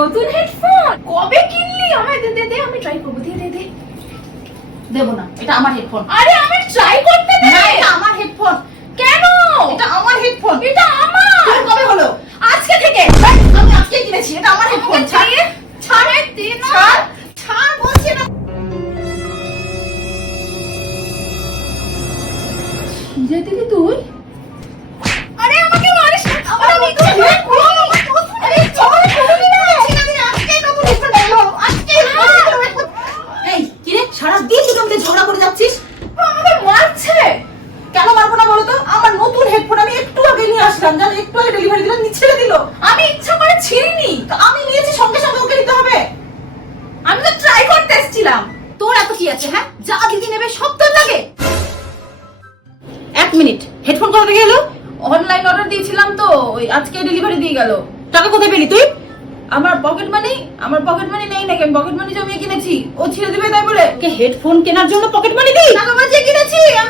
নতুন হেডফোন কবে কিনলি? আমায় দে দে দে আমি ট্রাই করব দে দে দে। দেবো না এটা আমার হেডফোন আরে আমি ট্রাই করতে দে না এটা আমার হেডফোন কেন? এটা আমার হেডফোন এটা আমার। তোর কবে হলো? আজকে থেকে। আমি আজকে কিনেছি এটা আমার হেডফোন ছাড়। ছাড়ে দে না। ছাড়। ছাড় বলছি না। দিলি তুই আরে আমাকে মারিস না আরে আমি তো ছেড়ে হেডফোন আরে চল করবি না আমি আজকে নতুন হেডফোন এলো আজকে এই কি রে সারা দিন তুই আমাদের ঝগড়া করে যাচ্ছিস? আমাকে মারছে। কেন মারবো না বলো তো? আমার নতুন হেডফোন আমি একটু আগে নিয়ে আসলাম জান? একটু আগে ডেলিভারি দিলাম ছেড়ে দিল। আমি ইচ্ছা করে ছিঁড়িনি। তো আমি নিয়েছি সঙ্গে সঙ্গে ওকে দিতে হবে। আমি তো ট্রাই করতে এসেছিলাম। তোর এত কি আছে হ্যাঁ? যা দিদি নেবে সব তোর লাগে। এক মিনিট হেডফোন কোথা থেকে এলো? অনলাইন অর্ডার দিয়েছিলাম তো ওই আজকে ডেলিভারি দিয়ে গেল। টাকা কোথায় পেলি তুই? আমার পকেট মানি আমার পকেট মানি নেই নাকি? আমি পকেট মানি জমিয়ে কিনেছি। ও ছেড়ে দিবে তাই বলে? কে হেডফোন কেনার জন্য পকেট মানি দিই? টাকা বাঁচিয়ে কিনেছি আমি কিনেছি